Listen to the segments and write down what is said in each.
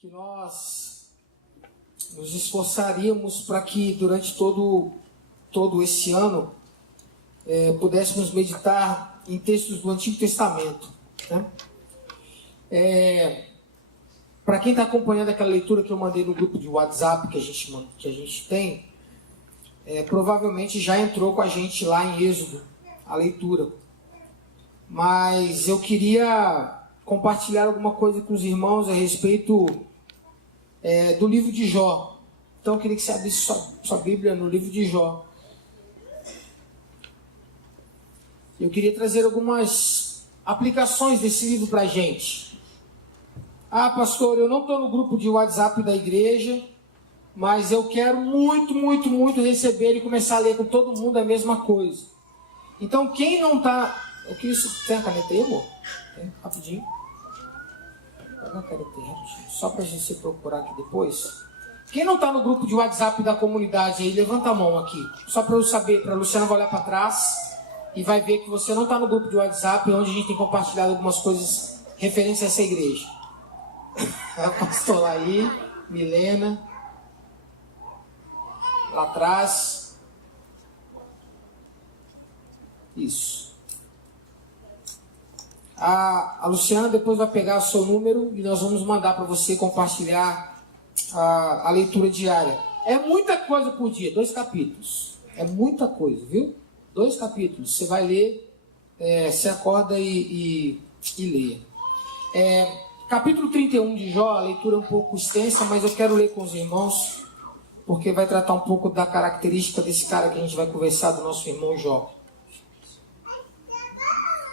que nós nos esforçaríamos para que durante todo esse ano pudéssemos meditar em textos do Antigo Testamento, né? Para quem está acompanhando aquela leitura que eu mandei no grupo de WhatsApp que a gente tem, provavelmente já entrou com a gente lá em Êxodo, a leitura. Mas eu queria compartilhar alguma coisa com os irmãos a respeito do livro de Jó. Então eu queria que você abrisse sua Bíblia no livro de Jó. Eu queria trazer algumas aplicações desse livro para a gente. Ah, pastor, eu não estou no grupo de WhatsApp da igreja, mas eu quero muito, muito, muito receber e começar a ler com todo mundo a mesma coisa. Então, quem não está... Tem a caneta aí, amor? Tem, rapidinho. Pega a caneta aí, rapidinho. Só para a gente se procurar aqui depois. Quem não está no grupo de WhatsApp da comunidade aí, levanta a mão aqui. Só para eu saber, para a Luciana vai olhar para trás e vai ver que você não está no grupo de WhatsApp, onde a gente tem compartilhado algumas coisas referentes a essa igreja. A pastor lá aí, Milena. Lá atrás. Isso. A Luciana depois vai pegar o seu número e nós vamos mandar para você compartilhar a leitura diária. É muita coisa por dia, 2 capítulos. É muita coisa, viu? 2 capítulos. Você vai ler, você acorda e leia. Capítulo 31 de Jó, a leitura é um pouco extensa, mas eu quero ler com os irmãos, porque vai tratar um pouco da característica desse cara que a gente vai conversar, do nosso irmão Jó.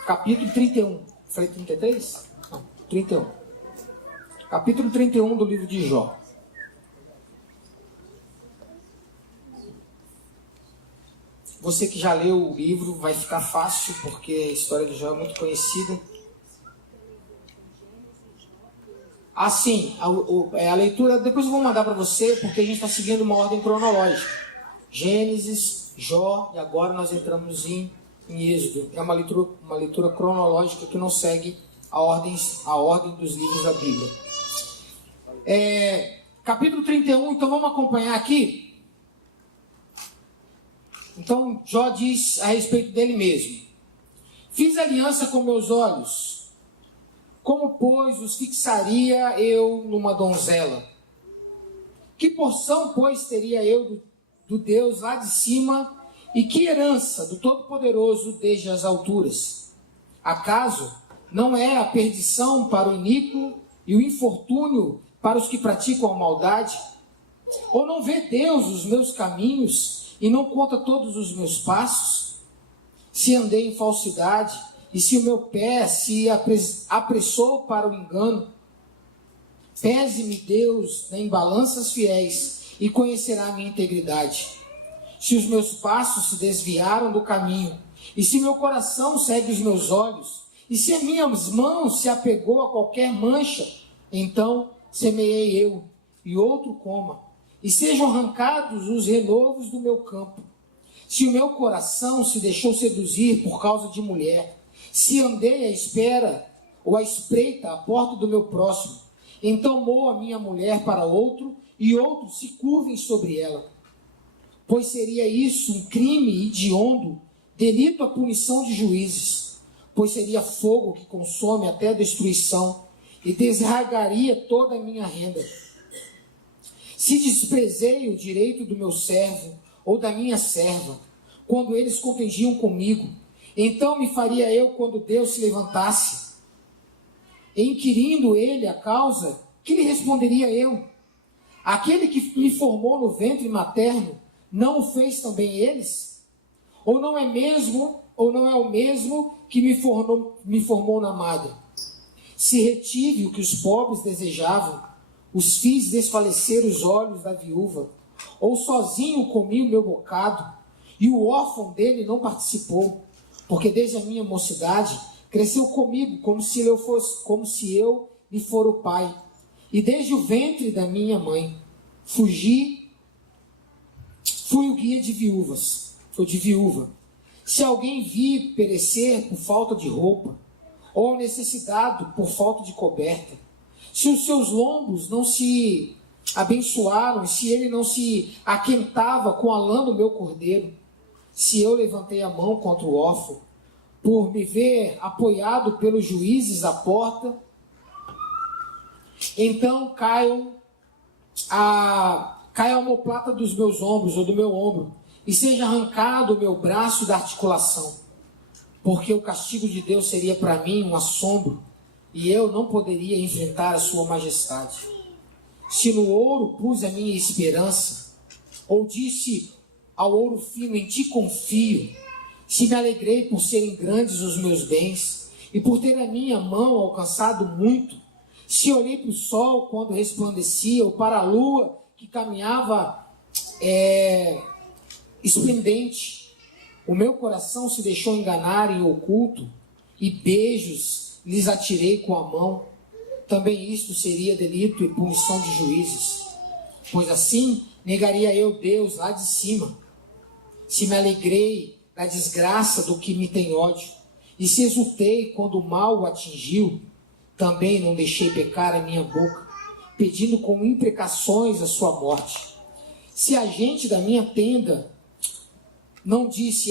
Capítulo 31. Falei 33? Não, 31. Capítulo 31 do livro de Jó. Você que já leu o livro, vai ficar fácil, porque a história de Jó é muito conhecida. Assim, a leitura, depois eu vou mandar para você, porque a gente está seguindo uma ordem cronológica. Gênesis, Jó, e agora nós entramos em Êxodo. É uma leitura cronológica que não segue a ordem dos livros da Bíblia. Capítulo 31, então vamos acompanhar aqui. Então Jó diz a respeito dele mesmo: fiz aliança com meus olhos, como pois os fixaria eu numa donzela? Que porção pois teria eu do Deus lá de cima, e que herança do Todo-Poderoso desde as alturas? Acaso não é a perdição para o iníquo e o infortúnio para os que praticam a maldade? Ou não vê Deus os meus caminhos e não conta todos os meus passos? Se andei em falsidade e se o meu pé se apressou para o engano, pese-me Deus em balanças fiéis e conhecerá a minha integridade. Se os meus passos se desviaram do caminho, e se meu coração segue os meus olhos, e se as minhas mãos se apegou a qualquer mancha, então semeei eu, e outro coma, e sejam arrancados os renovos do meu campo. Se o meu coração se deixou seduzir por causa de mulher, se andei à espera ou à espreita à porta do meu próximo, então moa a minha mulher para outro, e outros se curvem sobre ela. Pois seria isso um crime hediondo, delito à punição de juízes, pois seria fogo que consome até a destruição, e desraigaria toda a minha renda. Se desprezei o direito do meu servo, ou da minha serva, quando eles contendiam comigo, então me faria eu quando Deus se levantasse. Inquirindo ele a causa, que lhe responderia eu? Aquele que me formou no ventre materno, não o fez também eles? Ou não é o mesmo que me formou na madre? Se retive o que os pobres desejavam, os fiz desfalecer os olhos da viúva, ou sozinho comi o meu bocado, e o órfão dele não participou, porque desde a minha mocidade cresceu comigo como se eu lhe for o pai, e desde o ventre da minha mãe fui o guia de viúvas, ou de viúva. Se alguém vir perecer por falta de roupa, ou necessitado por falta de coberta, se os seus lombos não se abençoaram, se ele não se aquentava com a lã do meu cordeiro, se eu levantei a mão contra o órfão, por me ver apoiado pelos juízes à porta, então caia a omoplata dos meus ombros, ou do meu ombro, e seja arrancado o meu braço da articulação, porque o castigo de Deus seria para mim um assombro, e eu não poderia enfrentar a sua majestade. Se no ouro pus a minha esperança, ou disse ao ouro fino, em ti confio, se me alegrei por serem grandes os meus bens, e por ter a minha mão alcançado muito, se olhei para o sol quando resplandecia, ou para a lua que caminhava esplendente, o meu coração se deixou enganar em oculto, e beijos lhes atirei com a mão, também isto seria delito e punição de juízes. Pois assim negaria eu Deus lá de cima, se me alegrei na desgraça do que me tem ódio, e se exultei quando o mal o atingiu, também não deixei pecar a minha boca, pedindo com imprecações a sua morte. Se a gente da minha tenda não disse,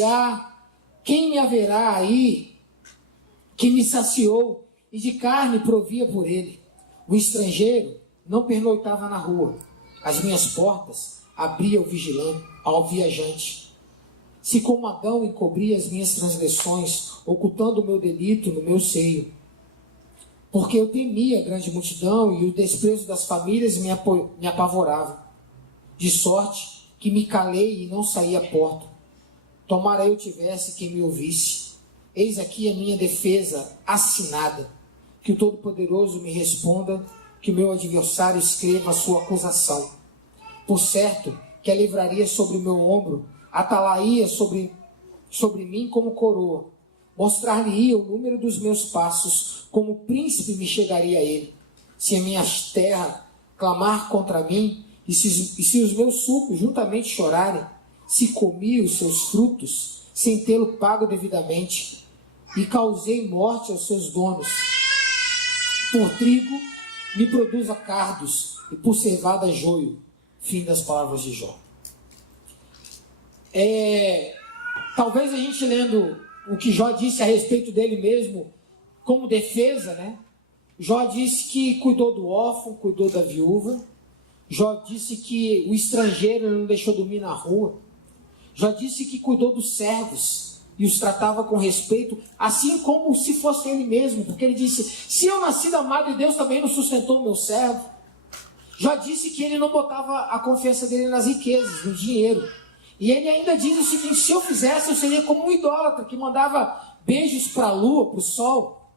quem me haverá aí que me saciou, e de carne provia por ele. O estrangeiro não pernoitava na rua, as minhas portas abria o vigilante, ao viajante. Se como Adão encobria as minhas transgressões, ocultando o meu delito no meu seio, porque eu temia a grande multidão, e o desprezo das famílias me apavorava, de sorte que me calei e não saí à porta. Tomara eu tivesse quem me ouvisse. Eis aqui a minha defesa assinada. Que o Todo-Poderoso me responda, que o meu adversário escreva a sua acusação. Por certo que a livraria sobre o meu ombro, atalaia sobre mim como coroa. Mostrar-lhe-ia o número dos meus passos, como príncipe me chegaria a ele. Se a minha terra clamar contra mim, e se os meus sucos juntamente chorarem, se comi os seus frutos, sem tê-lo pago devidamente, e causei morte aos seus donos. Por trigo me produza cardos, e por cevada joio. Fim das palavras de Jó. Talvez a gente lendo o que Jó disse a respeito dele mesmo, como defesa, né? Jó disse que cuidou do órfão, cuidou da viúva. Jó disse que o estrangeiro não deixou dormir na rua. Jó disse que cuidou dos servos e os tratava com respeito, assim como se fosse ele mesmo, porque ele disse, se eu nasci da madre de Deus, também não sustentou o meu servo. Jó disse que ele não botava a confiança dele nas riquezas, no dinheiro. E ele ainda diz o seguinte, se eu fizesse, eu seria como um idólatra, que mandava beijos para a lua, para o sol.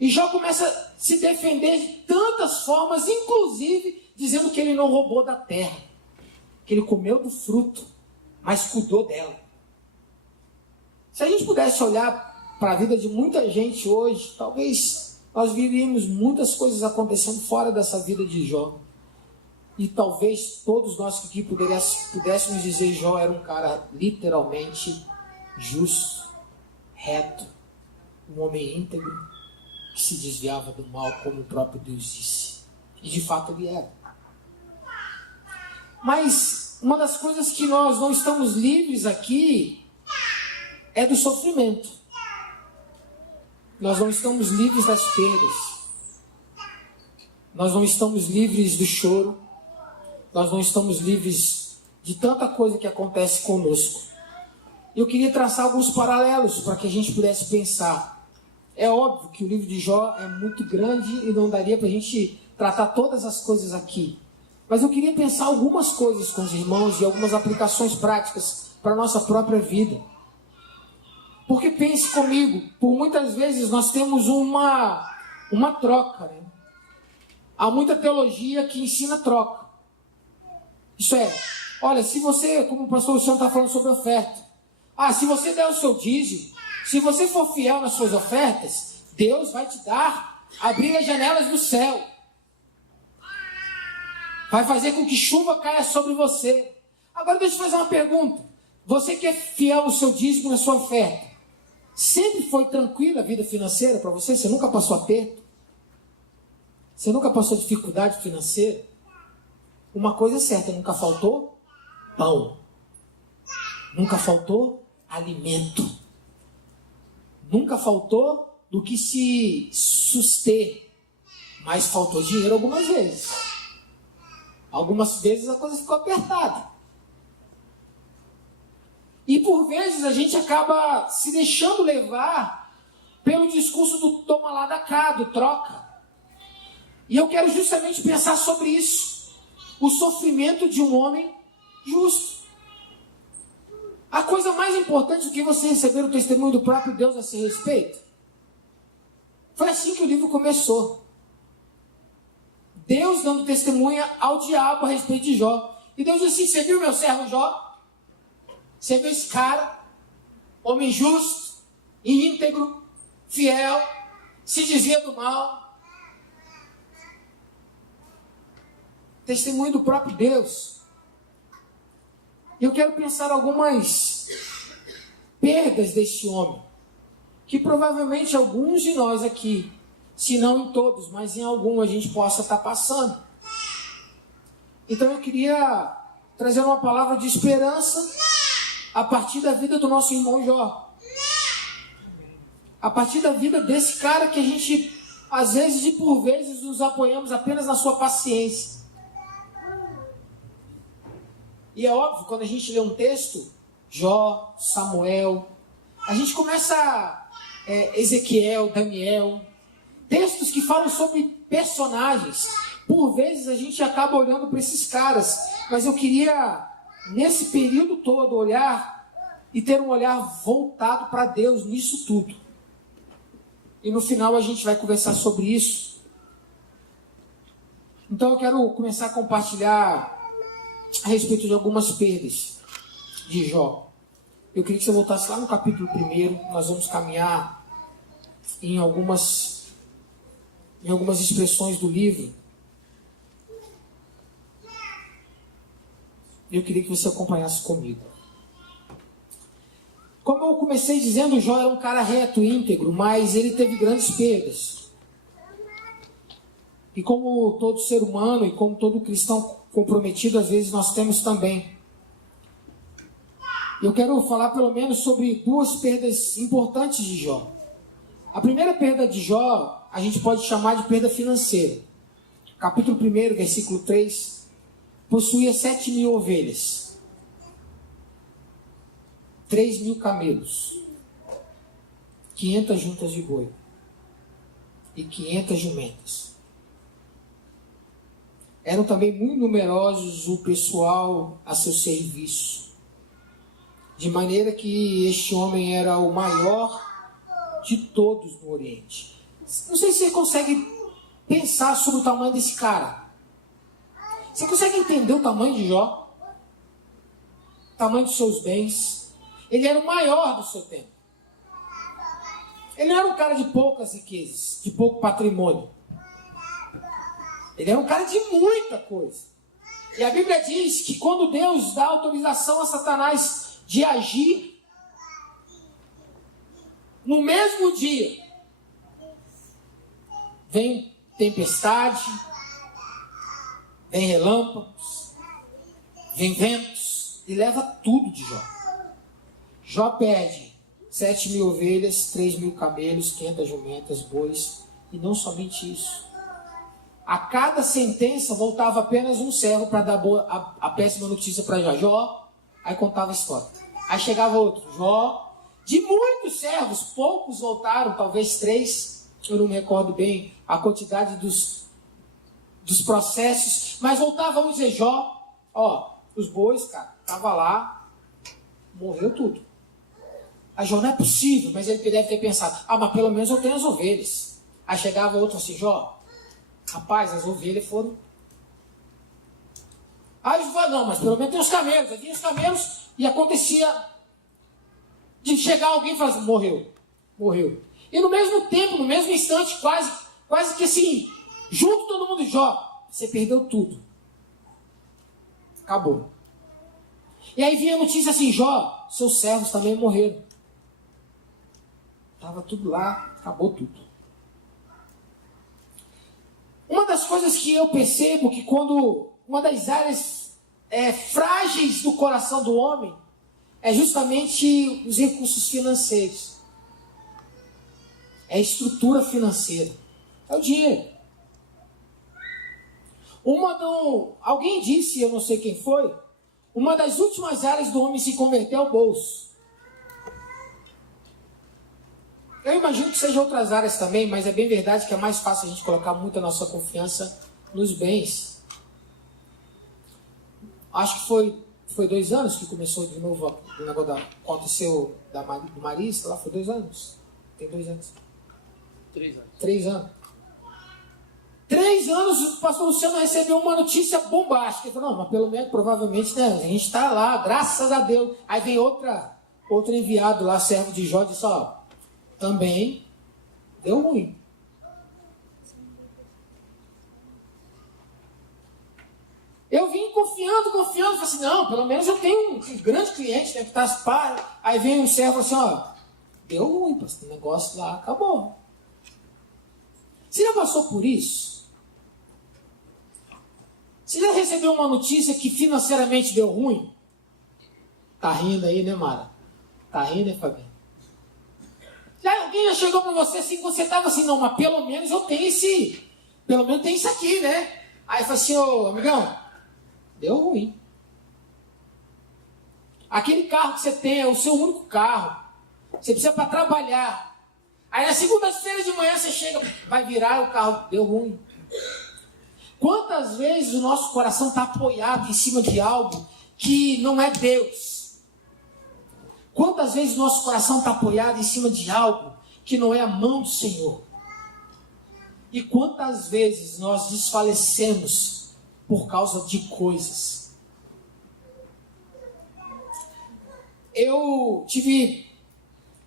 E Jó começa a se defender de tantas formas, inclusive dizendo que ele não roubou da terra, que ele comeu do fruto, mas cuidou dela. Se a gente pudesse olhar para a vida de muita gente hoje, talvez nós viríamos muitas coisas acontecendo fora dessa vida de Jó. E talvez todos nós aqui pudéssemos dizer Jó era um cara literalmente justo, reto, um homem íntegro, que se desviava do mal, como o próprio Deus disse. E de fato ele era. Mas uma das coisas que nós não estamos livres aqui é do sofrimento. Nós não estamos livres das perdas. Nós não estamos livres do choro. Nós não estamos livres de tanta coisa que acontece conosco. Eu queria traçar alguns paralelos para que a gente pudesse pensar. É óbvio que o livro de Jó é muito grande e não daria para a gente tratar todas as coisas aqui. Mas eu queria pensar algumas coisas com os irmãos e algumas aplicações práticas para a nossa própria vida. Porque pense comigo, por muitas vezes nós temos uma troca, né? Há muita teologia que ensina troca. Isso é, olha, se você, como o pastor Luciano está falando sobre oferta, se você der o seu dízimo, se você for fiel nas suas ofertas, Deus vai te dar, abrir as janelas do céu. Vai fazer com que chuva caia sobre você. Agora deixa eu fazer uma pergunta. Você que é fiel no seu dízimo, na sua oferta, sempre foi tranquila a vida financeira para você? Você nunca passou aperto? Você nunca passou dificuldade financeira? Uma coisa é certa, nunca faltou pão. Nunca faltou alimento. Nunca faltou do que se suster. Mas faltou dinheiro algumas vezes. Algumas vezes a coisa ficou apertada. E por vezes a gente acaba se deixando levar pelo discurso do toma lá da cá, do troca. E eu quero justamente pensar sobre isso. O sofrimento de um homem justo. A coisa mais importante do que você receber o testemunho do próprio Deus a esse respeito. Foi assim que o livro começou. Deus dando testemunha ao diabo a respeito de Jó. E Deus disse assim: você viu meu servo Jó? Você viu esse cara? Homem justo, íntegro, fiel, se dizia do mal. Testemunho do próprio Deus. Eu quero pensar algumas perdas deste homem, que provavelmente alguns de nós aqui, se não em todos, mas em algum a gente possa estar passando. Então eu queria trazer uma palavra de esperança a partir da vida do nosso irmão Jó. A partir da vida desse cara que a gente, às vezes e por vezes, nos apoiamos apenas na sua paciência. E é óbvio, quando a gente lê um texto, Jó, Samuel, a gente começa Ezequiel, Daniel, textos que falam sobre personagens. Por vezes a gente acaba olhando para esses caras, mas eu queria, nesse período todo, olhar e ter um olhar voltado para Deus nisso tudo. E no final a gente vai conversar sobre isso. Então eu quero começar a compartilhar a respeito de algumas perdas de Jó. Eu queria que você voltasse lá no capítulo 1. Nós vamos caminhar em algumas expressões do livro. Eu queria que você acompanhasse comigo. Como eu comecei dizendo, Jó era um cara reto, íntegro, mas ele teve grandes perdas. E como todo ser humano e como todo cristão comprometido, às vezes nós temos também. Eu quero falar pelo menos sobre 2 perdas importantes de Jó. A primeira perda de Jó, a gente pode chamar de perda financeira. Capítulo 1, versículo 3. Possuía 7.000 ovelhas, 3.000 camelos, 500 juntas de boi e 500 jumentas. Eram também muito numerosos o pessoal a seu serviço, de maneira que este homem era o maior de todos no Oriente. Não sei se você consegue pensar sobre o tamanho desse cara. Você consegue entender o tamanho de Jó? O tamanho dos seus bens? Ele era o maior do seu tempo. Ele não era um cara de poucas riquezas, de pouco patrimônio. Ele era um cara de muita coisa. E a Bíblia diz que quando Deus dá autorização a Satanás de agir, no mesmo dia, vem tempestade, vem relâmpagos, vem ventos e leva tudo de Jó. Jó perde 7.000 ovelhas, 3.000 camelos, 500 jumentas, bois, e não somente isso. A cada sentença voltava apenas um servo para dar a péssima notícia para Jó. Aí contava a história. Aí chegava outro, Jó. De muitos servos, poucos voltaram, talvez 3. Eu não me recordo bem a quantidade dos processos. Mas voltavam a dizer, Jó, os bois, cara, tava lá, morreu tudo. Aí Jó, não é possível, mas ele deve ter pensado, mas pelo menos eu tenho as ovelhas. Aí chegava outro assim, Jó, rapaz, as ovelhas foram. Aí Jó, não, mas pelo menos tem os camelos. Aí vinha os camelos e acontecia de chegar alguém e falar assim, morreu. E no mesmo tempo, no mesmo instante, quase que assim, junto todo mundo, Jó, você perdeu tudo. Acabou. E aí vinha a notícia assim, Jó, seus servos também morreram. Estava tudo lá, acabou tudo. Uma das coisas que eu percebo que uma das áreas frágeis do coração do homem é justamente os recursos financeiros. É a estrutura financeira. É o dinheiro. Alguém disse, eu não sei quem foi, uma das últimas áreas do homem se converter é o bolso. Eu imagino que sejam outras áreas também, mas é bem verdade que é mais fácil a gente colocar muita nossa confiança nos bens. Acho que foi 2 anos que começou de novo o negócio aconteceu do Marista, lá foi 2 anos. Tem 2 anos. 3 anos. 3 anos. 3 anos o pastor Luciano recebeu uma notícia bombástica. Ele falou, não, mas pelo menos, provavelmente, né, a gente está lá, graças a Deus. Aí vem outro enviado lá, servo de Jó, e disse, ó, também deu ruim. Eu vim confiando, falei assim, não, pelo menos eu tenho um grande cliente, né, que está as par. Aí vem um servo assim, ó, deu ruim, pastor, o negócio lá acabou. Você já passou por isso? Você já recebeu uma notícia que financeiramente deu ruim? Tá rindo aí, né, Mara? Tá rindo, né, Fabinho? Alguém já chegou para você assim, você estava assim, não, mas pelo menos eu tenho pelo menos tem isso aqui, né? Aí fala assim, ô amigão, deu ruim. Aquele carro que você tem é o seu único carro. Você precisa para trabalhar. Aí na segunda-feira de manhã você chega, vai virar o carro, deu ruim. Quantas vezes o nosso coração está apoiado em cima de algo que não é Deus? Quantas vezes o nosso coração está apoiado em cima de algo que não é a mão do Senhor? E quantas vezes nós desfalecemos por causa de coisas?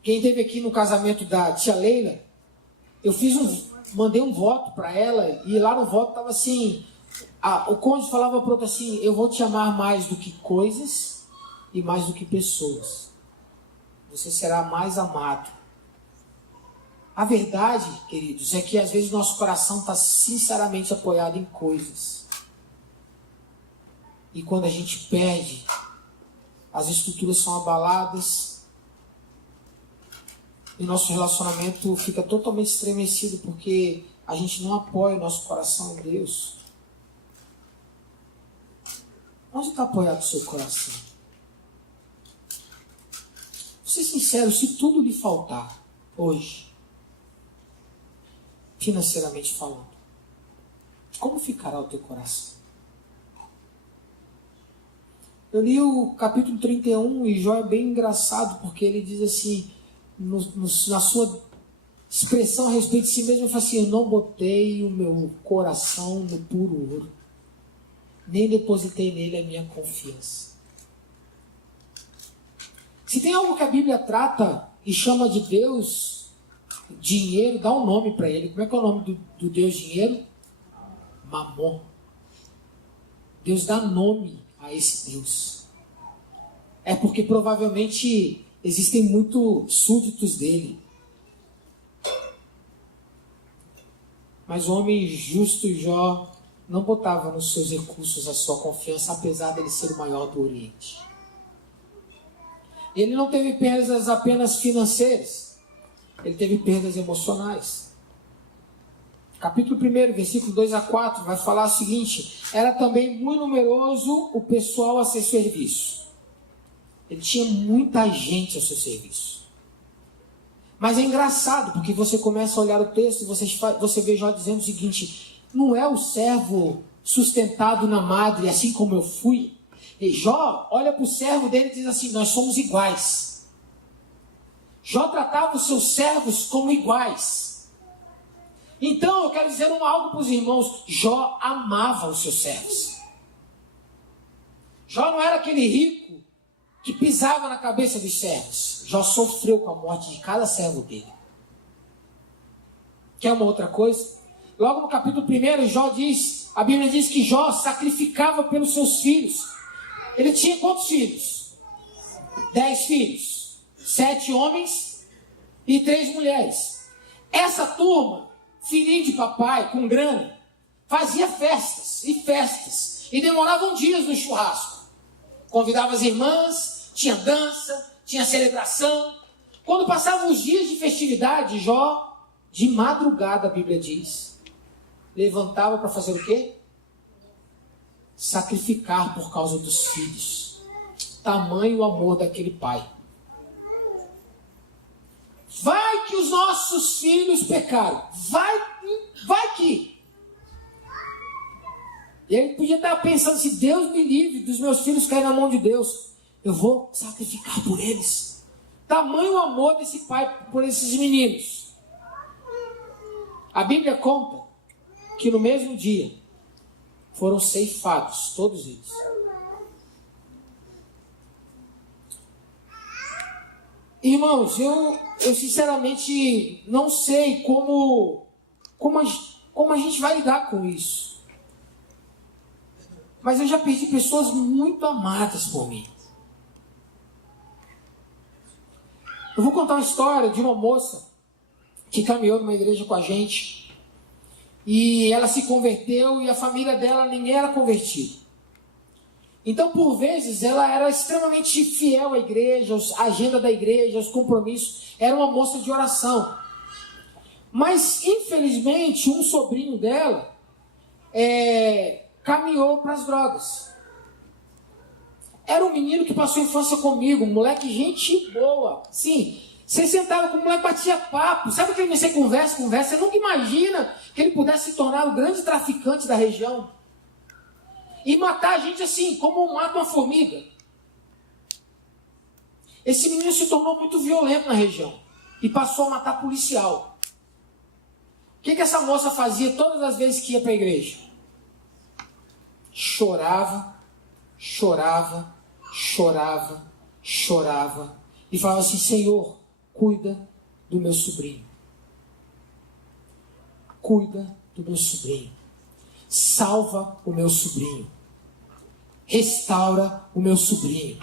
Quem esteve aqui no casamento da tia Leila, mandei um voto para ela, e lá no voto estava assim, o cônjuge falava para o outro assim, eu vou te amar mais do que coisas e mais do que pessoas. Você será mais amado. A verdade, queridos, é que às vezes nosso coração está sinceramente apoiado em coisas. E quando a gente perde, as estruturas são abaladas e nosso relacionamento fica totalmente estremecido porque a gente não apoia o nosso coração em Deus. Onde está apoiado o seu coração? Vou ser sincero, se tudo lhe faltar hoje, financeiramente falando, como ficará o teu coração? Eu li o capítulo 31 e Jó é bem engraçado porque ele diz assim, na sua expressão a respeito de si mesmo, ele fala assim, eu não botei o meu coração no puro ouro, nem depositei nele a minha confiança. Se tem algo que a Bíblia trata e chama de Deus, dinheiro, dá um nome para ele. Como é que é o nome do Deus dinheiro? Mamon. Deus dá nome a esse Deus. É porque provavelmente existem muitos súditos dele. Mas o homem justo Jó não botava nos seus recursos a sua confiança, apesar dele ser o maior do Oriente. Ele não teve perdas apenas financeiras, ele teve perdas emocionais. Capítulo 1, versículo 2 a 4, vai falar o seguinte, era também muito numeroso o pessoal a seu serviço. Ele tinha muita gente a seu serviço. Mas é engraçado, porque você começa a olhar o texto e você vê Jó dizendo o seguinte, não é o servo sustentado na madre, assim como eu fui? E Jó olha para o servo dele e diz assim, nós somos iguais. Jó tratava os seus servos como iguais. Então eu quero dizer algo para os irmãos, Jó amava os seus servos. Jó não era aquele rico que pisava na cabeça dos servos. Jó sofreu com a morte de cada servo dele. Quer uma outra coisa? Logo no capítulo 1, a Bíblia diz que Jó sacrificava pelos seus filhos. Ele tinha quantos filhos? 10 filhos. 7 homens e 3 mulheres. Essa turma, filhinho de papai, com grana, fazia festas e festas, e demoravam dias no churrasco. Convidava as irmãs, tinha dança, tinha celebração. Quando passavam os dias de festividade, Jó, de madrugada, a Bíblia diz, levantava para fazer o quê? Sacrificar por causa dos filhos. Tamanho o amor daquele pai. Vai que os nossos filhos pecaram. Vai que. E ele podia estar pensando, se Deus me livre dos meus filhos caírem na mão de Deus, eu vou sacrificar por eles. Tamanho o amor desse pai por esses meninos. A Bíblia conta que no mesmo dia foram ceifados, todos eles. Irmãos, eu sinceramente não sei como a gente vai lidar com isso. Mas eu já perdi pessoas muito amadas por mim. Eu vou contar uma história de uma moça que caminhou numa igreja com a gente. E ela se converteu e a família dela, ninguém era convertido. Então, por vezes, ela era extremamente fiel à igreja, à agenda da igreja, aos compromissos. Era uma moça de oração. Mas, infelizmente, um sobrinho dela caminhou para as drogas. Era um menino que passou a infância comigo, um moleque gente boa. Sim, você sentava com o moleque, batia papo. Sabe aquele você conversa? Você nunca imagina que ele pudesse se tornar o grande traficante da região. E matar a gente assim, como mata uma formiga. Esse menino se tornou muito violento na região. E passou a matar policial. O que essa moça fazia todas as vezes que ia para a igreja? Chorava, chorava, chorava, chorava. E falava assim, Senhor, cuida do meu sobrinho. Cuida do meu sobrinho. Salva o meu sobrinho. Restaura o meu sobrinho.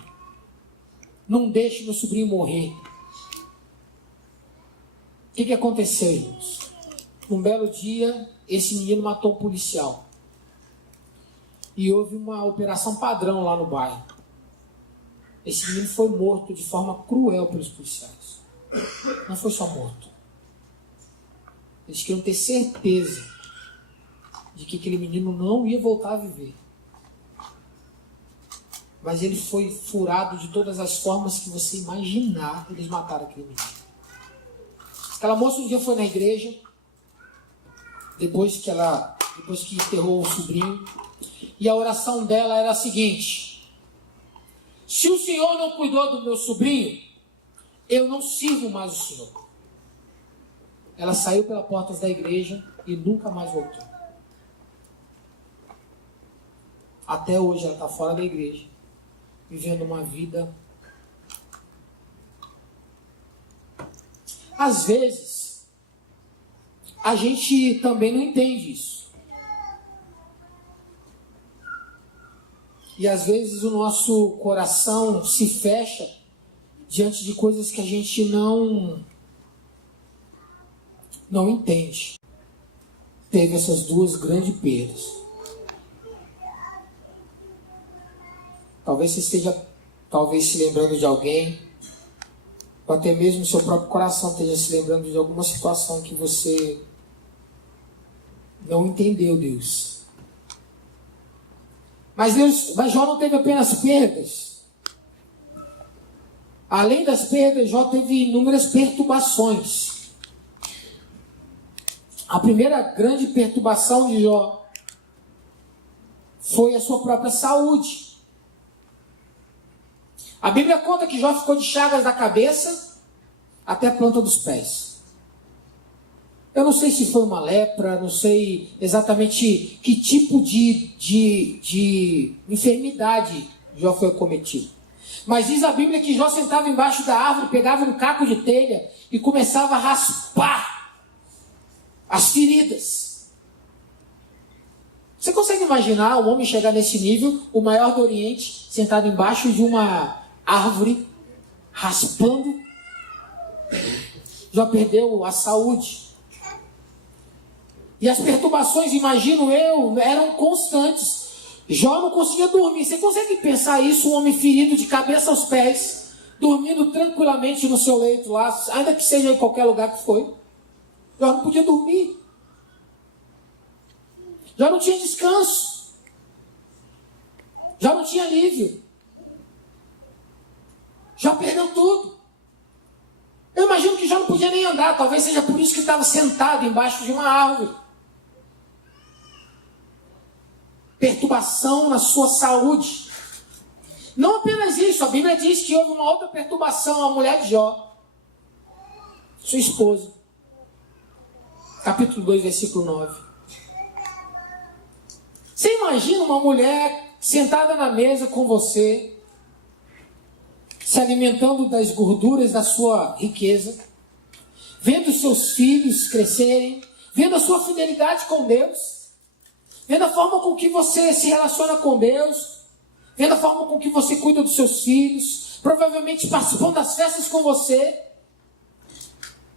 Não deixe meu sobrinho morrer. O que aconteceu, irmãos? Um belo dia, esse menino matou um policial. E houve uma operação padrão lá no bairro. Esse menino foi morto de forma cruel pelos policiais. Não foi só morto. Eles queriam ter certeza de que aquele menino não ia voltar a viver. Mas ele foi furado de todas as formas que você imaginar. Eles mataram aquele menino. Aquela moça um dia foi na igreja, depois que enterrou o sobrinho, e a oração dela era a seguinte: se o Senhor não cuidou do meu sobrinho, eu não sirvo mais o Senhor. Ela saiu pelas portas da igreja e nunca mais voltou. Até hoje ela está fora da igreja, vivendo uma vida. Às vezes, a gente também não entende isso. E às vezes o nosso coração se fecha diante de coisas que a gente não entende. Teve essas duas grandes perdas. Talvez você esteja se lembrando de alguém, ou até mesmo o seu próprio coração esteja se lembrando de alguma situação que você não entendeu Deus. Mas Jó não teve apenas perdas. Além das perdas, Jó teve inúmeras perturbações. A primeira grande perturbação de Jó foi a sua própria saúde. A Bíblia conta que Jó ficou de chagas da cabeça até a planta dos pés. Eu não sei se foi uma lepra, não sei exatamente que tipo de enfermidade Jó foi cometido. Mas diz a Bíblia que Jó sentava embaixo da árvore, pegava um caco de telha e começava a raspar as feridas. Você consegue imaginar um homem chegar nesse nível, o maior do Oriente, sentado embaixo de uma árvore, raspando? Jó perdeu a saúde. E as perturbações, imagino eu, eram constantes. Jó não conseguia dormir. Você consegue pensar isso? Um homem ferido de cabeça aos pés, dormindo tranquilamente no seu leito lá, ainda que seja em qualquer lugar que foi. Jó não podia dormir. Jó não tinha descanso. Jó não tinha alívio. Jó perdeu tudo. Eu imagino que Jó não podia nem andar. Talvez seja por isso que estava sentado embaixo de uma árvore. Perturbação na sua saúde. Não apenas isso, a Bíblia diz que houve uma outra perturbação à mulher de Jó, sua esposa. Capítulo 2, versículo 9. Você imagina uma mulher sentada na mesa com você, se alimentando das gorduras da sua riqueza, vendo seus filhos crescerem, vendo a sua fidelidade com Deus, vendo a forma com que você se relaciona com Deus, vendo a forma com que você cuida dos seus filhos, provavelmente participando das festas com você.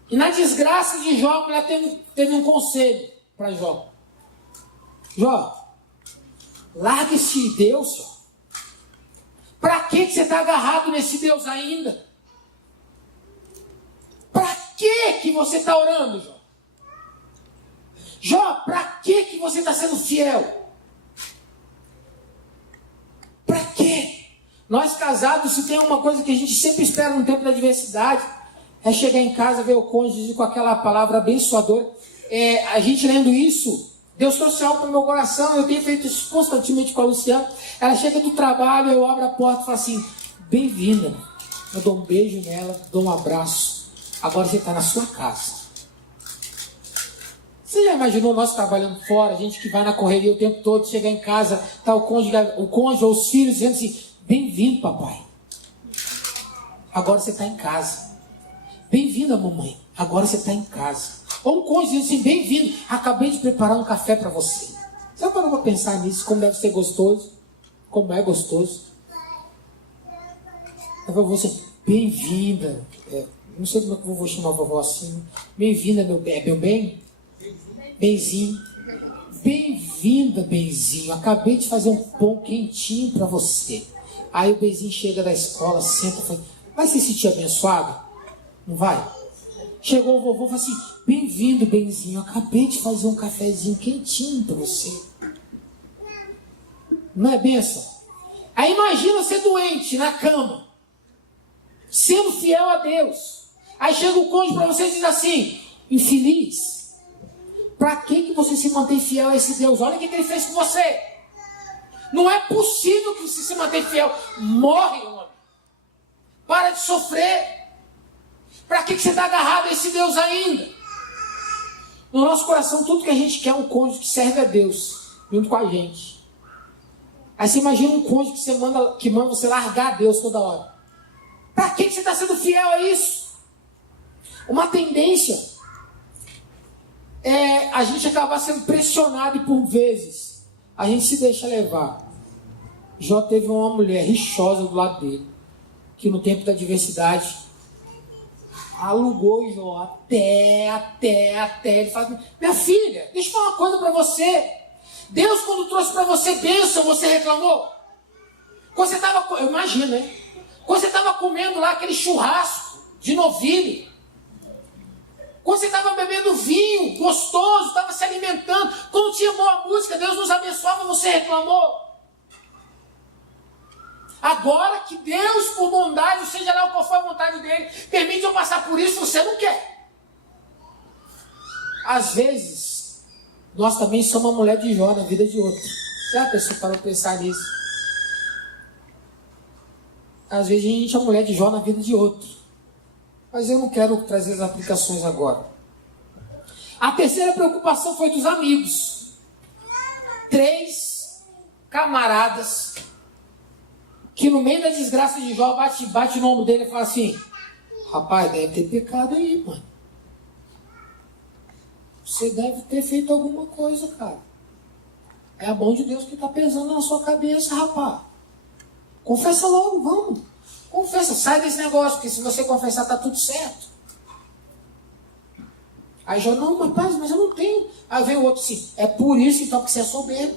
E na desgraça de Jó, a mulher teve um conselho para Jó. Jó, larga esse Deus, Jó. Para que você está agarrado nesse Deus ainda? Para que você está orando, Jó? Jó, para que você está sendo fiel? Para quê? Nós casados, se tem uma coisa que a gente sempre espera no tempo da adversidade, é chegar em casa, ver o cônjuge com aquela palavra abençoadora. A gente lendo isso, Deus trouxe algo para o meu coração, eu tenho feito isso constantemente com a Luciana. Ela chega do trabalho, eu abro a porta e falo assim, bem-vinda. Eu dou um beijo nela, dou um abraço. Agora você está na sua casa. Você já imaginou nós trabalhando fora, a gente que vai na correria o tempo todo, chegar em casa, tá o cônjuge ou os filhos dizendo assim, bem-vindo, papai. Agora você está em casa. Bem-vinda, mamãe. Agora você está em casa. Ou um cônjuge dizendo assim, bem-vindo. Acabei de preparar um café para você. Você parou para pensar nisso? Como deve ser gostoso? Como é gostoso? Eu vou assim, bem-vinda. Não sei como é que eu vou chamar a vovó assim. Bem-vinda, meu bem. Benzinho. Bem-vinda, Benzinho. Acabei de fazer um pão quentinho para você. Aí o Benzinho chega da escola, senta e fala, vai se sentir abençoado? Não vai? Chegou o vovô e falou assim, bem-vindo, Benzinho. Acabei de fazer um cafezinho quentinho para você. Não é bênção? Aí imagina você doente na cama, sendo fiel a Deus. Aí chega o cônjuge para você e diz assim, infeliz. Para que você se mantém fiel a esse Deus? Olha o que ele fez com você. Não é possível que você se mantenha fiel. Morre, homem. Para de sofrer. Para que você está agarrado a esse Deus ainda? No nosso coração, tudo que a gente quer é um cônjuge que serve a Deus, junto com a gente. Aí você imagina um cônjuge que manda você largar a Deus toda hora. Para que você está sendo fiel a isso? Uma tendência é a gente acabar sendo pressionado e por vezes a gente se deixa levar. Jó teve uma mulher rixosa do lado dele, que no tempo da adversidade alugou Jó até. Ele fala, minha filha, deixa eu falar uma coisa para você. Deus, quando trouxe para você bênção, você reclamou? Quando você estava, imagina, hein? Quando você estava comendo lá aquele churrasco de novilho, quando você estava bebendo vinho gostoso, estava se alimentando, quando tinha boa música, Deus nos abençoava, você reclamou? Agora que Deus, por bondade, seja lá qual for a vontade dele, permite eu passar por isso, você não quer. Às vezes, nós também somos uma mulher de Jó na vida de outro. Já a pessoa parou para pensar nisso? Às vezes a gente é uma mulher de Jó na vida de outro. Mas eu não quero trazer as aplicações agora. A terceira preocupação foi dos amigos. 3 camaradas que no meio da desgraça de Jó bate no ombro dele e fala assim, rapaz, deve ter pecado aí, mano. Você deve ter feito alguma coisa, cara. É a mão de Deus que está pesando na sua cabeça, rapaz. Confessa logo, vamos. Confessa, sai desse negócio, porque se você confessar, está tudo certo. Aí Jó, não, mas eu não tenho. Aí vem o outro assim, é por isso então que você é soberbo.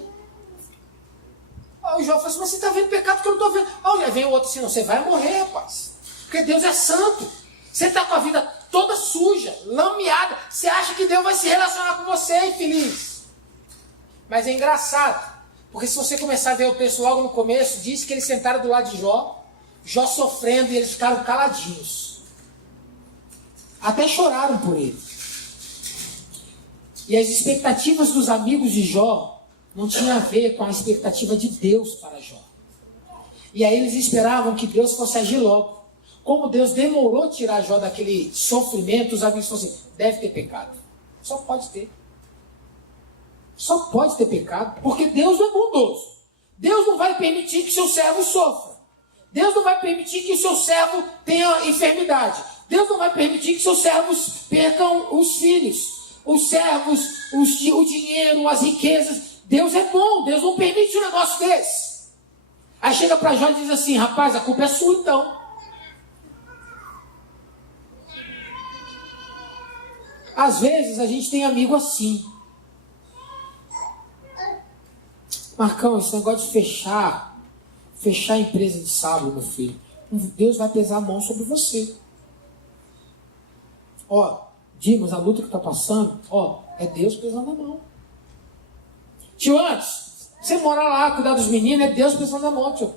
Aí o Jó fala assim, mas você está vendo pecado que eu não estou vendo. Aí vem o outro assim, não, você vai morrer, rapaz. Porque Deus é santo. Você está com a vida toda suja, lameada. Você acha que Deus vai se relacionar com você, infeliz. Mas é engraçado. Porque se você começar a ver o texto logo no começo, diz que eles sentaram do lado de Jó, Jó sofrendo e eles ficaram caladinhos. Até choraram por ele. E as expectativas dos amigos de Jó não tinham a ver com a expectativa de Deus para Jó. E aí eles esperavam que Deus fosse agir logo. Como Deus demorou a tirar Jó daquele sofrimento, os amigos falaram assim, deve ter pecado. Só pode ter. Só pode ter pecado, porque Deus não é bondoso. Deus não vai permitir que seu servo sofra. Deus não vai permitir que o seu servo tenha enfermidade. Deus não vai permitir que seus servos percam os filhos, os servos, o dinheiro, as riquezas. Deus é bom, Deus não permite um negócio desse. Aí chega para Jó e diz assim, rapaz, a culpa é sua então. Às vezes a gente tem amigo assim. Marcão, esse negócio de fechar a empresa de sábado, meu filho, Deus vai pesar a mão sobre você. Ó, Dimas, a luta que está passando, ó, é Deus pesando a mão. Tio, antes, você mora lá, cuidar dos meninos, é Deus pesando a mão, tio.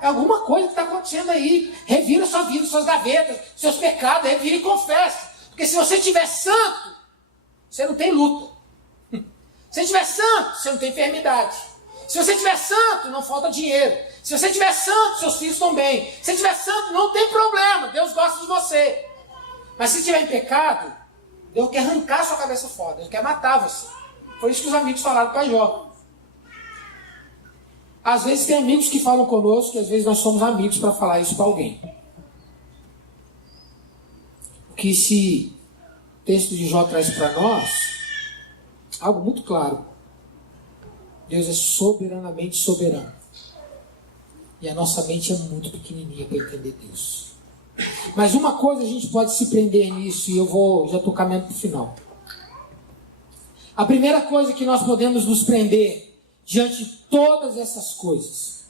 É alguma coisa que está acontecendo aí. Revira sua vida, suas gavetas, seus pecados, revira e confessa. Porque se você estiver santo, você não tem luta. Se você estiver santo, você não tem enfermidade. Se você estiver santo, não falta dinheiro. Se você estiver santo, seus filhos estão bem. Se você estiver santo, não tem problema. Deus gosta de você. Mas se estiver em pecado, Deus quer arrancar sua cabeça fora. Deus quer matar você. Foi isso que os amigos falaram para Jó. Às vezes tem amigos que falam conosco, que às vezes nós somos amigos para falar isso para alguém. O que esse texto de Jó traz para nós, algo muito claro. Deus é soberanamente soberano. E a nossa mente é muito pequenininha para entender Deus. Mas uma coisa a gente pode se prender nisso, e já estou caminhando para o final. A primeira coisa que nós podemos nos prender diante de todas essas coisas.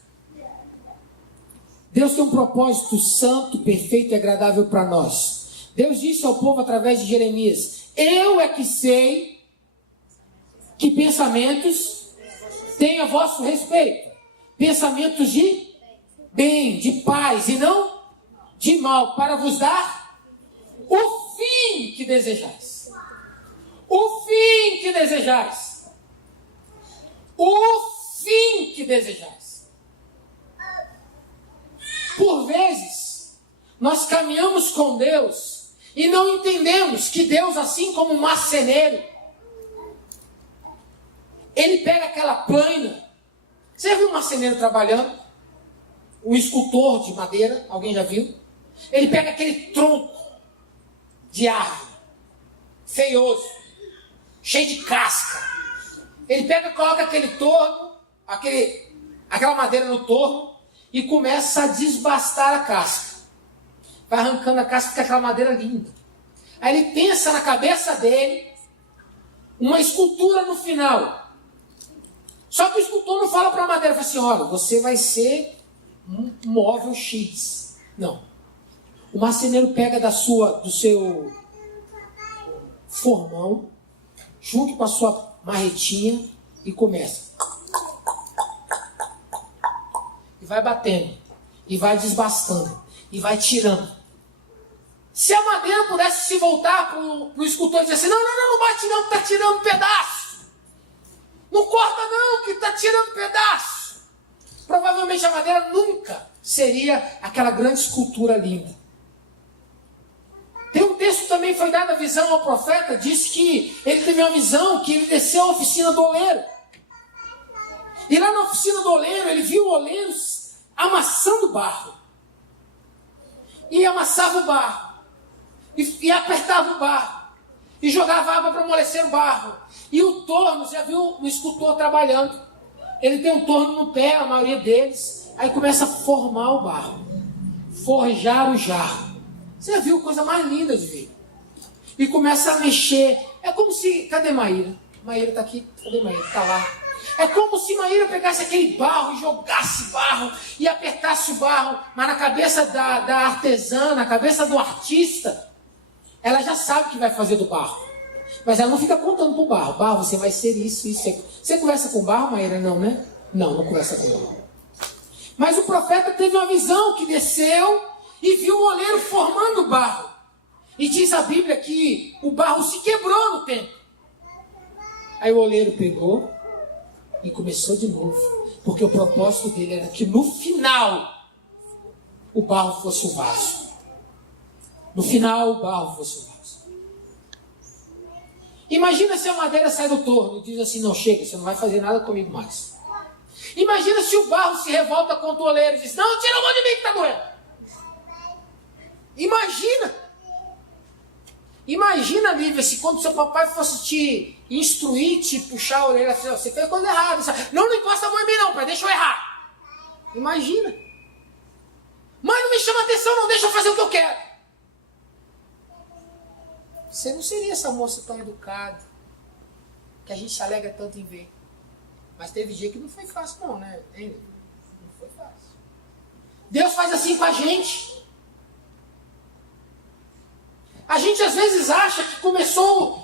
Deus tem um propósito santo, perfeito e agradável para nós. Deus disse ao povo através de Jeremias, eu é que sei que pensamentos tenho a vosso respeito. Pensamentos de bem, de paz e não de mal, para vos dar o fim que desejais. O fim que desejais. O fim que desejais. Por vezes, nós caminhamos com Deus e não entendemos que Deus, assim como um marceneiro, ele pega aquela plana. Você já viu um marceneiro trabalhando? Um escultor de madeira, alguém já viu? Ele pega aquele tronco de árvore, feioso, cheio de casca. Ele pega, coloca aquele torno, aquela madeira no torno e começa a desbastar a casca. Vai arrancando a casca, fica aquela madeira linda. Aí ele pensa na cabeça dele uma escultura no final. Só que o escultor não fala para a madeira, fala assim, olha, você vai ser um móvel X. Não. O marceneiro pega do seu formão, junto com a sua marretinha, e começa. E vai batendo, e vai desbastando, e vai tirando. Se a madeira pudesse se voltar para o escultor e dizer assim, não bate não, que está tirando pedaço. Não corta não, que está tirando pedaço. Provavelmente a madeira nunca seria aquela grande escultura linda. Tem um texto que também foi dado a visão ao profeta, diz que ele teve uma visão, que ele desceu à oficina do oleiro. E lá na oficina do oleiro, ele viu o oleiro amassando barro. E amassava o barro. E apertava o barro. E jogava água para amolecer o barro. E o torno, já viu o escultor trabalhando? Ele tem um torno no pé, a maioria deles. Aí começa a formar o barro. Forjar o jarro. Você já viu coisa mais linda de ver. E começa a mexer É como se... Cadê Maíra? Maíra está aqui. Cadê Maíra? Está lá. É como se Maíra pegasse aquele barro e jogasse barro e apertasse o barro, mas na cabeça da artesã, na cabeça do artista, ela já sabe o que vai fazer do barro. Mas ela não fica contando pro barro. Barro, você vai ser isso, isso. Você conversa com barro, Maíra? Não, né? Não conversa com barro. Mas o profeta teve uma visão que desceu e viu o oleiro formando barro. E diz a Bíblia que o barro se quebrou no tempo. Aí o oleiro pegou e começou de novo. Porque o propósito dele era que no final o barro fosse um vaso. No final o barro fosse um vaso. Imagina se a madeira sai do torno e diz assim, não, chega, você não vai fazer nada comigo mais. Imagina se o barro se revolta contra o oleiro e diz, não, tira a mão de mim que está doendo. Imagina, Lívia, se quando seu papai fosse te instruir, te puxar a orelha, você fez coisa errada. Não encosta a mão em mim não, pai, deixa eu errar. Imagina. Mas não me chama atenção, não, deixa eu fazer o que eu quero. Você não seria essa moça tão educada, que a gente se alegra tanto em ver. Mas teve dia que não foi fácil não, né? Não foi fácil. Deus faz assim com a gente. A gente às vezes acha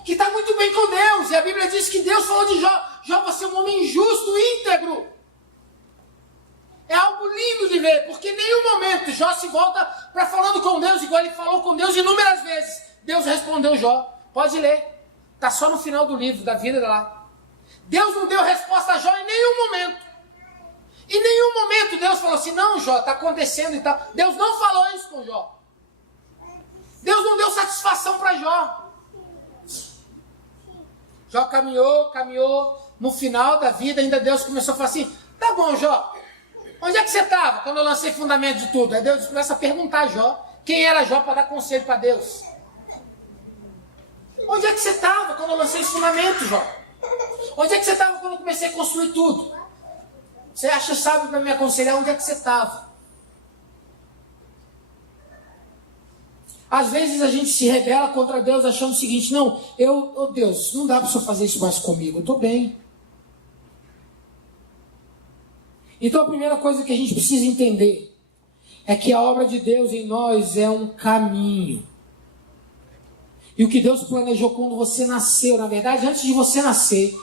que está muito bem com Deus. E a Bíblia diz que Deus falou de Jó. Jó, você é um homem justo, íntegro. É algo lindo de ver, porque em nenhum momento Jó se volta para falando com Deus, igual ele falou com Deus inúmeras vezes. Deus respondeu Jó. Pode ler. Está só no final do livro, da vida lá. Deus não deu resposta a Jó em nenhum momento. Em nenhum momento Deus falou assim, não, Jó, está acontecendo e tal. Deus não falou isso com Jó. Deus não deu satisfação para Jó. Jó caminhou. No final da vida, ainda Deus começou a falar assim, tá bom, Jó, onde é que você estava quando eu lancei fundamento de tudo? Aí Deus começa a perguntar a Jó, quem era Jó para dar conselho para Deus? Onde é que você estava quando eu lancei esse fundamento, Jó? Onde é que você estava quando eu comecei a construir tudo? Você acha sábio para me aconselhar onde é que você estava? Às vezes a gente se rebela contra Deus achando o seguinte, não, Deus, não dá para o Senhor fazer isso mais comigo, eu estou bem. Então a primeira coisa que a gente precisa entender é que a obra de Deus em nós é um caminho. E o que Deus planejou quando você nasceu, na verdade, antes de você nascer,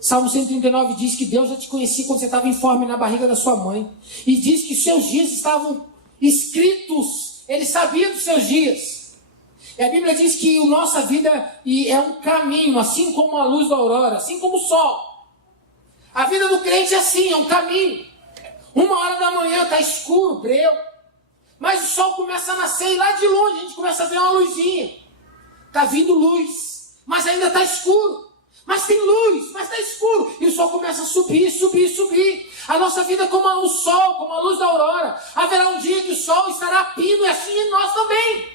Salmo 139 diz que Deus já te conhecia quando você estava informe na barriga da sua mãe. E diz que seus dias estavam escritos, Ele sabia dos seus dias. E a Bíblia diz que a nossa vida é um caminho, assim como a luz da aurora, assim como o sol. A vida do crente é assim, é um caminho. 1h da manhã está escuro, breu, mas o sol começa a nascer e lá de longe a gente começa a ver uma luzinha. Está vindo luz, mas ainda está escuro. Mas tem luz, mas está escuro. E o sol começa a subir. A nossa vida é como o sol, como a luz da aurora. Haverá um dia que o sol estará a pino e assim nós também.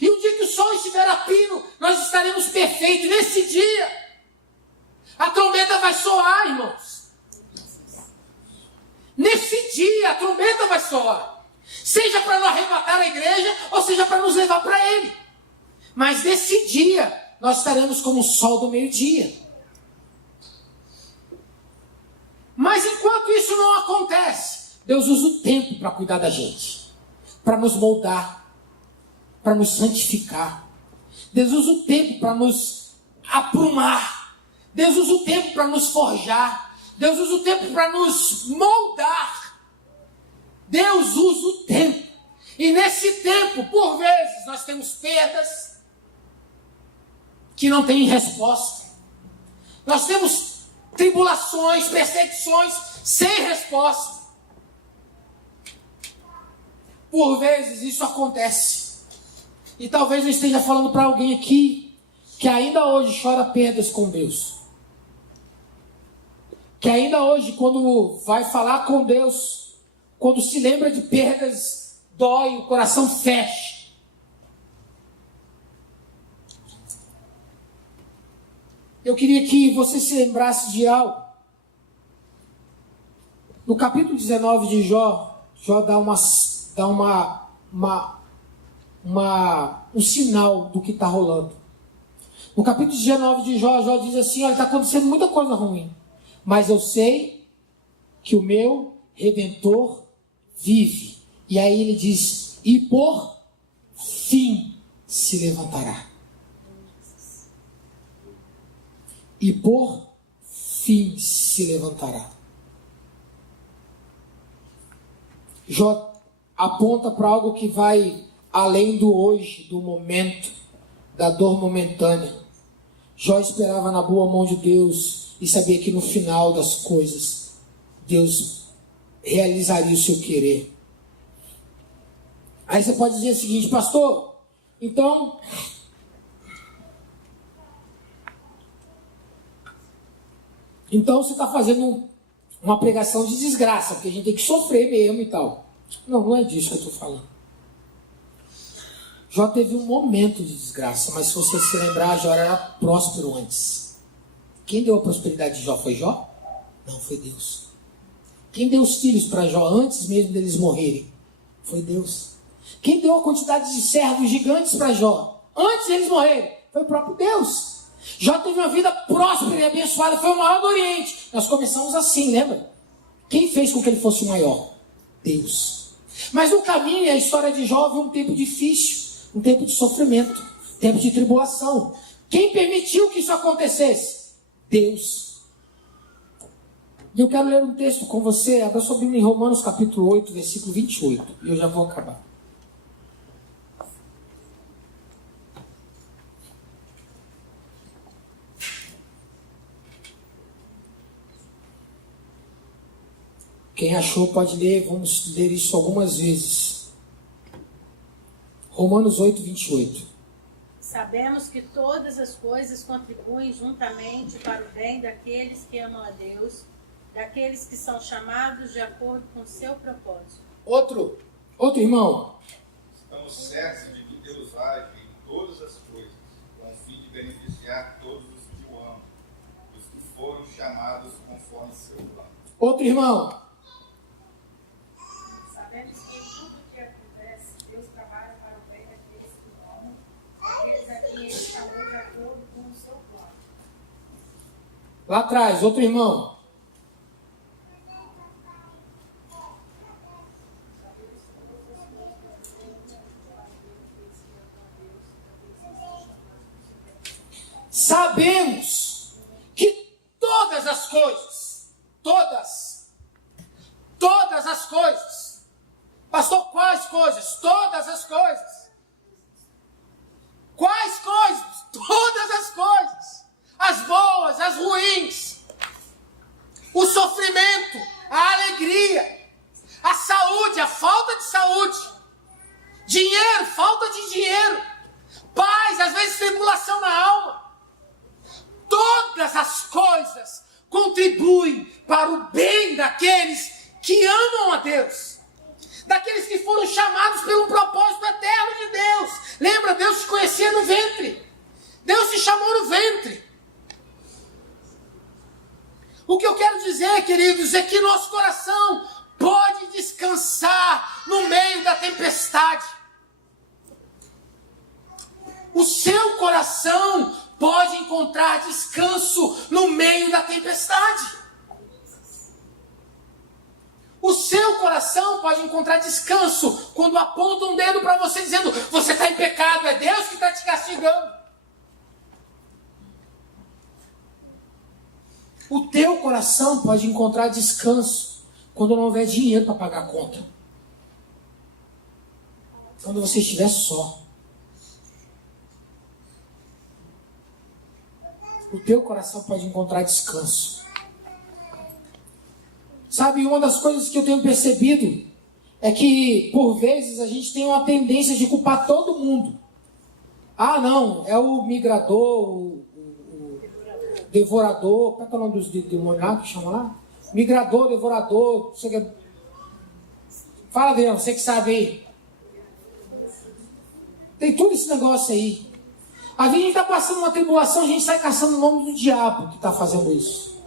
E um dia que o sol estiver a pino, nós estaremos perfeitos. Nesse dia, a trombeta vai soar, irmãos. Nesse dia, a trombeta vai soar. Seja para nos arrebatar a igreja, ou seja para nos levar para Ele. Mas nesse dia, nós estaremos como o sol do meio-dia. Mas enquanto isso não acontece, Deus usa o tempo para cuidar da gente. Para nos moldar. Para nos santificar. Deus usa o tempo para nos aprumar. Deus usa o tempo para nos forjar. Deus usa o tempo para nos moldar. Deus usa o tempo. E nesse tempo, por vezes, nós temos perdas que não têm resposta. Nós temos tribulações, perseguições sem resposta. Por vezes isso acontece. E talvez eu esteja falando para alguém aqui que ainda hoje chora perdas com Deus. Que ainda hoje, quando vai falar com Deus, quando se lembra de perdas, dói, o coração fecha. Eu queria que você se lembrasse de algo. No capítulo 19 de Jó, Jó dá um sinal do que está rolando. No capítulo 19 de Jó, Jó diz assim, olha, está acontecendo muita coisa ruim, mas eu sei que o meu Redentor vive. E aí ele diz, e por fim se levantará. E por fim se levantará. Jó aponta para algo que vai além do hoje, do momento, da dor momentânea. Jó esperava na boa mão de Deus e sabia que no final das coisas, Deus realizaria o seu querer. Aí você pode dizer o seguinte, pastor, então você está fazendo uma pregação de desgraça, porque a gente tem que sofrer mesmo e tal. Não é disso que eu estou falando. Jó teve um momento de desgraça, mas se você se lembrar, Jó era próspero antes. Quem deu a prosperidade de Jó foi Jó? Não, foi Deus. Quem deu os filhos para Jó antes mesmo deles morrerem? Foi Deus. Quem deu a quantidade de servos gigantes para Jó antes deles morrerem? Foi o próprio Deus. Jó teve uma vida próspera e abençoada, foi o maior do Oriente. Nós começamos assim, lembra? Quem fez com que ele fosse o maior? Deus. Mas no caminho, a história de Jó houve um tempo difícil, um tempo de sofrimento, um tempo de tribulação. Quem permitiu que isso acontecesse? Deus. E eu quero ler um texto com você, abra sua Bíblia em Romanos capítulo 8, versículo 28, e eu já vou acabar. Quem achou pode ler, vamos ler isso algumas vezes. Romanos 8, 28. Sabemos que todas as coisas contribuem juntamente para o bem daqueles que amam a Deus, daqueles que são chamados de acordo com o seu propósito. Outro irmão. Estamos certos de que Deus age em todas as coisas, com o fim de beneficiar todos os que o amam, os que foram chamados conforme seu plano. Outro irmão. Sabemos que em tudo o que acontece, Deus trabalha para o bem daqueles que o amam, daqueles a quem Ele chamou de acordo com o seu plano. Lá atrás, outro irmão. Sabemos que todas as coisas, todas as coisas, pastor, quais coisas? Todas as coisas. Quais coisas? Todas as coisas. As boas, as ruins, o sofrimento, a alegria, a saúde, a falta de saúde, dinheiro, falta de dinheiro, paz, às vezes tribulação na alma. Todas as coisas contribuem para o bem daqueles que amam a Deus, daqueles que foram chamados pelo propósito eterno de Deus. Lembra, Deus te conhecia no ventre, Deus te chamou no ventre. O que eu quero dizer, queridos, é que nosso coração pode descansar no meio da tempestade. O seu coração pode encontrar descanso no meio da tempestade. O seu coração pode encontrar descanso quando aponta um dedo para você dizendo, você está em pecado, é Deus que está te castigando. O teu coração pode encontrar descanso quando não houver dinheiro para pagar a conta. Quando você estiver só. O teu coração pode encontrar descanso. Sabe, uma das coisas que eu tenho percebido é que, por vezes, a gente tem uma tendência de culpar todo mundo. Ah, não, é o migrador, o devorador, qual é o nome dos demoniados que chama lá? Migrador, devorador, não sei o que. Fala, Adriano, você que sabe aí. Tem tudo esse negócio aí. A gente está passando uma tribulação, a gente sai caçando o nome do diabo que está fazendo isso.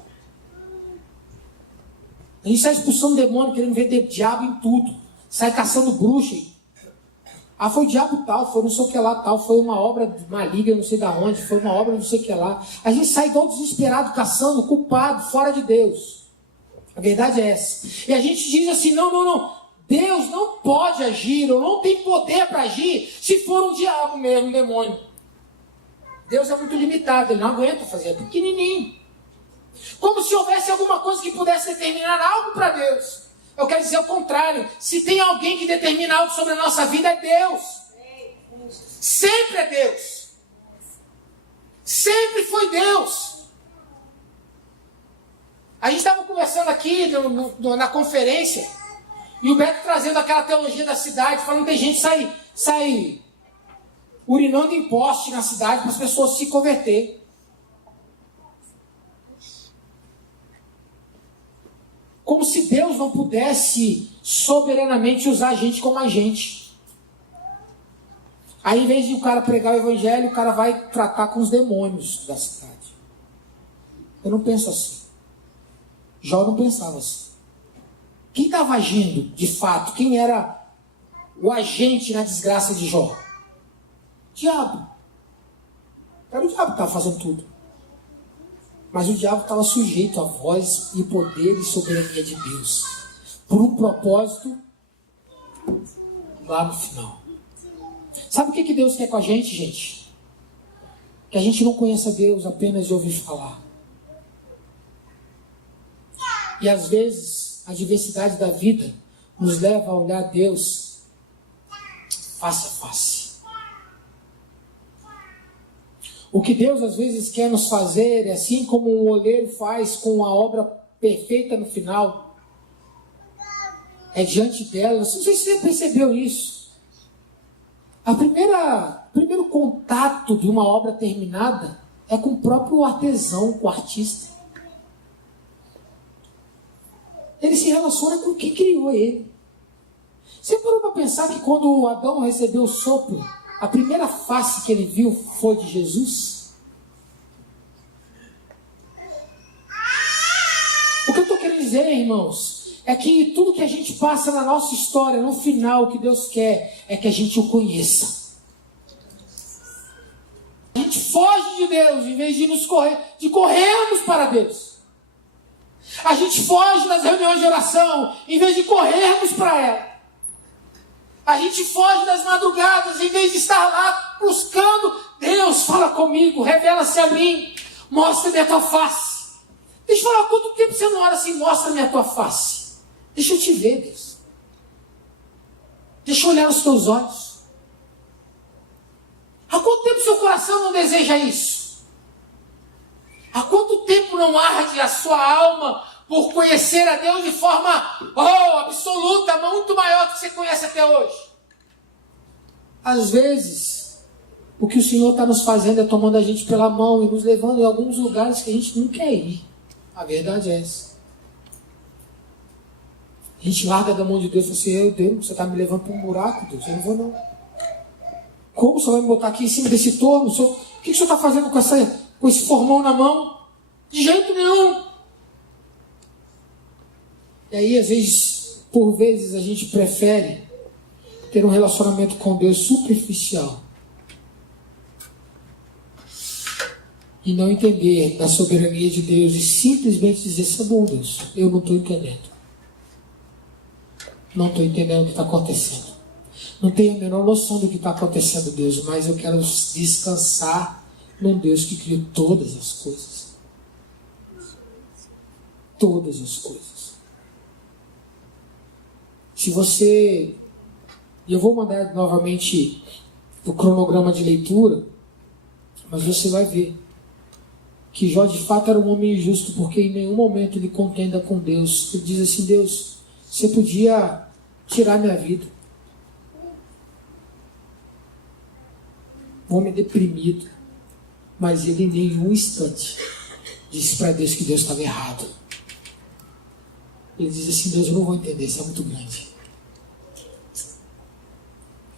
A gente sai expulsando demônio, querendo ver diabo em tudo. Sai caçando bruxa. Ah, foi o diabo tal, foi não sei o que lá tal, foi uma obra maligna, não sei da onde, foi uma obra não sei o que lá. A gente sai igual desesperado, caçando, culpado, fora de Deus. A verdade é essa. E a gente diz assim, não. Deus não pode agir, ou não tem poder para agir, se for um diabo mesmo, um demônio. Deus é muito limitado, ele não aguenta fazer, é pequenininho. Como se houvesse alguma coisa que pudesse determinar algo para Deus. Eu quero dizer o contrário. Se tem alguém que determina algo sobre a nossa vida, é Deus. Sempre é Deus. Sempre foi Deus. A gente estava conversando aqui na conferência, e o Beto trazendo aquela teologia da cidade, falando que tem gente que sai urinando em poste na cidade para as pessoas se converter. Como se Deus não pudesse soberanamente usar a gente como agente. Aí, em vez de o cara pregar o evangelho, o cara vai tratar com os demônios da cidade. Eu não penso assim. Jó não pensava assim. Quem estava agindo, de fato? Quem era o agente na desgraça de Jó? O diabo. Era o diabo que estava fazendo tudo. Mas o diabo estava sujeito à voz e poder e soberania de Deus. Por um propósito lá no final. Sabe o que Deus quer com a gente, gente? Que a gente não conheça Deus apenas de ouvir falar. E às vezes a diversidade da vida nos leva a olhar Deus face a face. O que Deus às vezes quer nos fazer é assim como um oleiro faz com a obra perfeita no final. É diante dela. Não sei se você percebeu isso. O primeiro contato de uma obra terminada é com o próprio artesão, com o artista. Ele se relaciona com quem criou ele. Você parou para pensar que quando Adão recebeu o sopro, a primeira face que ele viu foi de Jesus? O que eu estou querendo dizer, irmãos, é que tudo que a gente passa na nossa história, no final, o que Deus quer é que a gente o conheça. A gente foge de Deus em vez de corrermos para Deus. A gente foge das reuniões de oração em vez de corrermos para ela. A gente foge das madrugadas em vez de estar lá buscando. Deus, fala comigo, revela-se a mim, mostra-me a tua face. Deixa eu falar, quanto tempo você não ora assim, mostra-me a tua face? Deixa eu te ver, Deus. Deixa eu olhar nos teus olhos. Há quanto tempo seu coração não deseja isso? Há quanto tempo não arde a sua alma por conhecer a Deus de forma absoluta, muito maior do que você conhece até hoje? Às vezes, o que o Senhor está nos fazendo é tomando a gente pela mão e nos levando em alguns lugares que a gente não quer ir. A verdade é essa. A gente larga da mão de Deus e fala assim, Deus, você está me levando para um buraco, Deus, eu não vou não. Como você vai me botar aqui em cima desse torno? O que o Senhor está fazendo com esse formão na mão? De jeito nenhum. E aí, às vezes, por vezes, a gente prefere ter um relacionamento com Deus superficial e não entender da soberania de Deus e simplesmente dizer, tá bom, Deus, eu não estou entendendo. Não estou entendendo o que está acontecendo. Não tenho a menor noção do que está acontecendo, Deus, mas eu quero descansar num Deus que criou todas as coisas. Todas as coisas. Se você... E eu vou mandar novamente o cronograma de leitura, mas você vai ver que Jó de fato era um homem injusto, porque em nenhum momento ele contenda com Deus. Ele diz assim, Deus, você podia tirar minha vida. Um homem deprimido, mas ele em nenhum instante disse para Deus que Deus estava errado. Ele diz assim, Deus, eu não vou entender, isso é muito grande.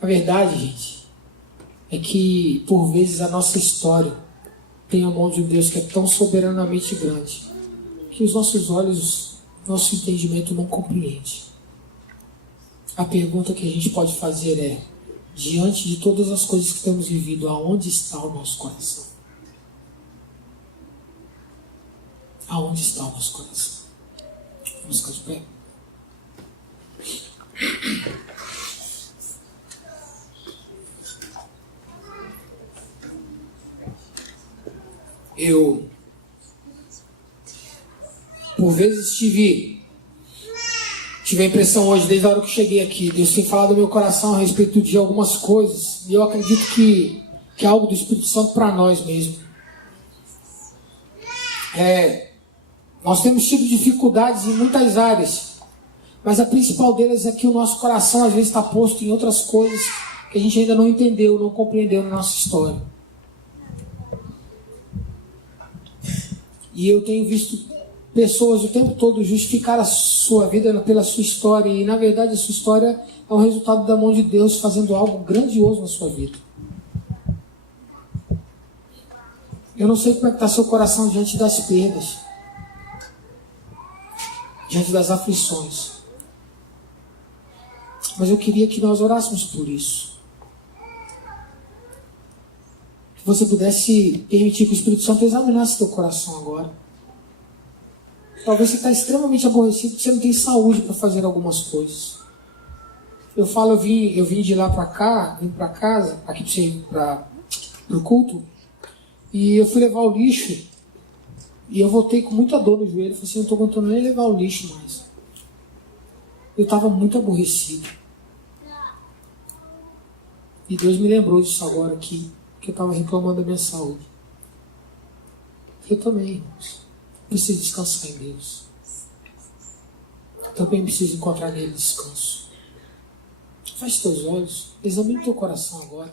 A verdade, gente, é que por vezes a nossa história tem a mão de um Deus que é tão soberanamente grande que os nossos olhos, nosso entendimento não compreende. A pergunta que a gente pode fazer é, diante de todas as coisas que temos vivido, aonde está o nosso coração? Aonde está o nosso coração? Vamos ficar de pé. Eu, por vezes, tive a impressão hoje, desde a hora que eu cheguei aqui, Deus tem falado no meu coração a respeito de algumas coisas, e eu acredito que é algo do Espírito Santo para nós mesmo. Nós temos tido dificuldades em muitas áreas, mas a principal delas é que o nosso coração às vezes está posto em outras coisas que a gente ainda não entendeu, não compreendeu na nossa história. E eu tenho visto pessoas o tempo todo justificar a sua vida pela sua história, e na verdade a sua história é um resultado da mão de Deus fazendo algo grandioso na sua vida. Eu não sei como é que está seu coração diante das perdas, diante das aflições, mas eu queria que nós orássemos por isso. Que você pudesse permitir que o Espírito Santo examinasse teu coração agora. Talvez você está extremamente aborrecido porque você não tem saúde para fazer algumas coisas. Eu vim de lá para cá, vim para casa, aqui para o culto, e eu fui levar o lixo, e eu voltei com muita dor no joelho. Eu falei assim, não estou aguentando nem levar o lixo mais. Eu estava muito aborrecido. E Deus me lembrou disso agora aqui, que eu estava reclamando da minha saúde. Eu também, irmãos, preciso descansar em Deus. Também preciso encontrar nele descanso. Feche teus olhos, examine teu coração agora.